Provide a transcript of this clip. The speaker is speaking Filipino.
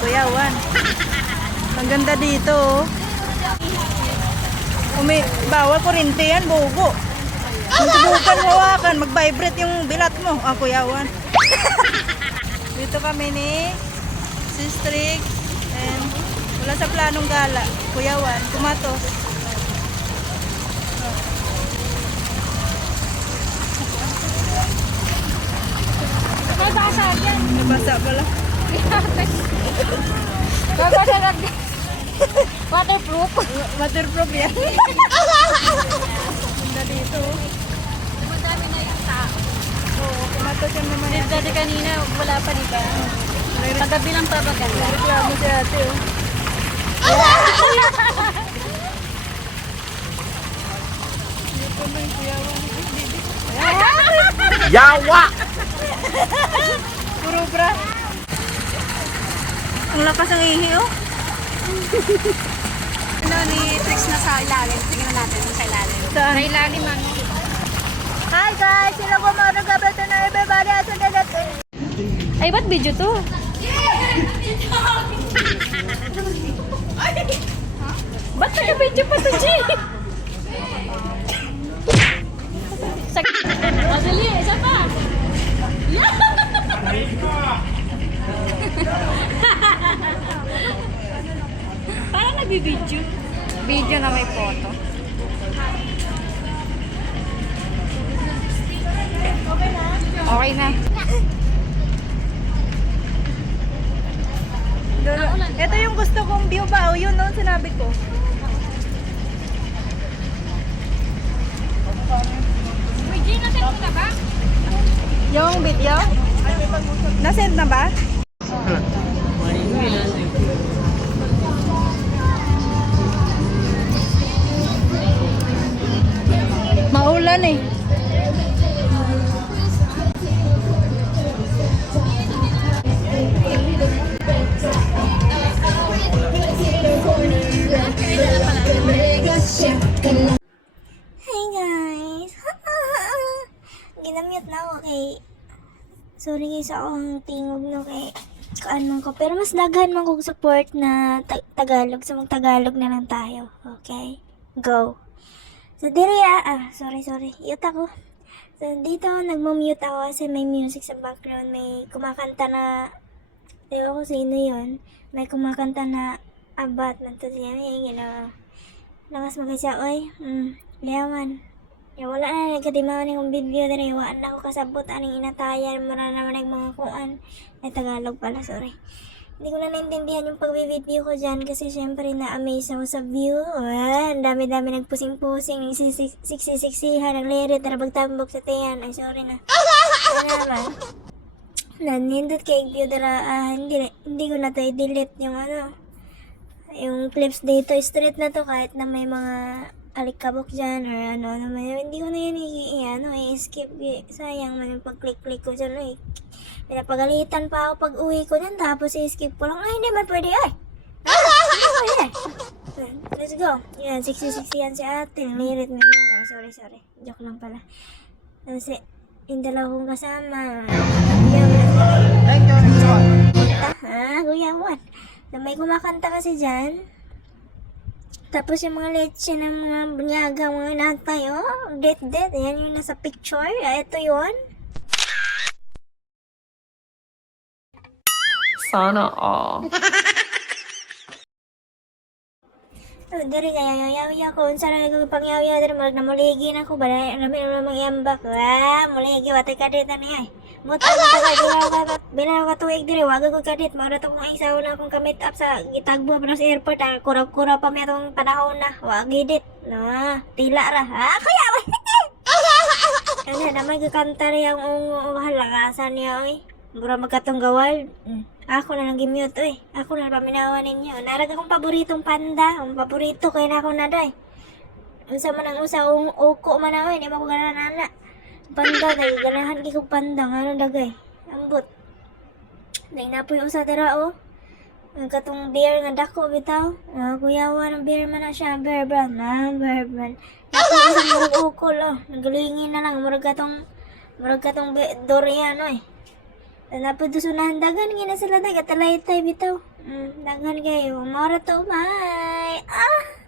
kuyawan. Ang ganda dito, oh. Bawal kuryente yan, bugo. Subukan hawakan, mag-vibrate yung bilat mo. Ang kuyawan. Dito kami ni Sistrix. And wala sa planong gala. Kuyawan, kumatos. Nabasa yan. Nabasa pala. Nabasa lang. Waterproof. Waterproof yan. Ganda dito. Madami na yung tao. Oo, kumatos yan naman yan. Dati kanina, wala pa diba? Paggabi lang pa maganda. Reklamo si ate, oh. Dito mo yung kuyawan. Yawa! Puro bra. Ang lakas ng ihi, oh. Ano ni Trix na sa ilalim? Tingnan natin sa ilalim. Saan? Sa ilalim ano? Hi guys! Sila ko mga nagabata na everybody at sa dadating. Ay, ba't video to? Ba't naka-video pa to, G? Madali, isa pa. Parang nagbibidyo. Video na may photo. Okay na. Ito yung gusto kong view ba? O yun noon sinabi ko. Uy, G, nasend mo na ba? Yung video? Nasend na ba? Maulan eh. Hi guys! Ginamute na ako kay... Sorry guys, ako ang tingog no kay... Kaano ko. Pero mas daghan man kong support na Tagalog. So mag-Tagalog na lang tayo. Okay? Go! So diri sorry. Yut ako. So dito nagmo-mute ako kasi may music sa background. May kumakanta na... Ewan ko sino yun. May kumakanta na abat na to siya. Lakas magkasya, oy. Yaman. Ya wala na nagkatimawan ng video dere. Waan na ako kasabot aning inatayan. Mura naman ng mga kuan. Ay Tagalog pala, sorry. Hindi ko na naintindihan yung pag-video ko dyan kasi syempre na-amaze ako sa view. Ang dami-dami nagpusing-pusing, siksisiksihan, ang lirit, narabagtambok sa tiyan. Ay, sorry na. Ano naman? Nanindot kay view dara, hindi ko na to i-delete yung yung clips dito. Straight na to kahit na may mga alikabok dyan or ano naman. Hindi ko na yan i-skip. Sayang man yung pag-click ko dyan. Pinapagalitan pa ako pag uwi ko dyan. Tapos i-skip ko lang. Ay, hindi man pwede ay. Let's go. Yan, 60 yan si ate. Lirit na yan. Sorry. Joke lang pala. Kasi, yung dalawa kong kasama. Thank you, Kuya Juan. Na may kumakanta kasi dyan. Tapos yung mga leche ng mga bunyaga, mga natay, dead. Ayan yung nasa picture. Ito yun. Sana all. Dari yaw ko. Unsa na nagpangyaw-yaw dari na muligi na ko. Balay namin naman iambak. Muligi. Watay kadit na niya. Buta mo taga. Bilaw ka tuwig diri. Wag ko kadit. Maura to kung isaw na akong kamit up sa gitagbo pa sa airport. Kura-kura pa may itong panahon na. Wag gidit. Tila ra. Kaya ba? Ano naman kakanta rin yung halakasan niya. Mura magkatong gawal. Ako na lang gimute Ako na paminawan ninyo. Narag akong paboritong panda. Ang paborito kaya na ako na day. Unsa man ang usawong uko man ako. Hindi mo ko ganahan panda day. Ganahan kikong panda. Ano dagay. Ambot. Day na po yung usa tira Ang katong beer nga dako bitaw. Kuyawa ng beer man na siya. Bear brand. Bear brand. Napo isang murag ukol Nagalingin na lang. Murag katong Dorian Napod sunahan dagan gina sila dagat talaytay bitaw. Daghan kayo. Mara to, may. Ah!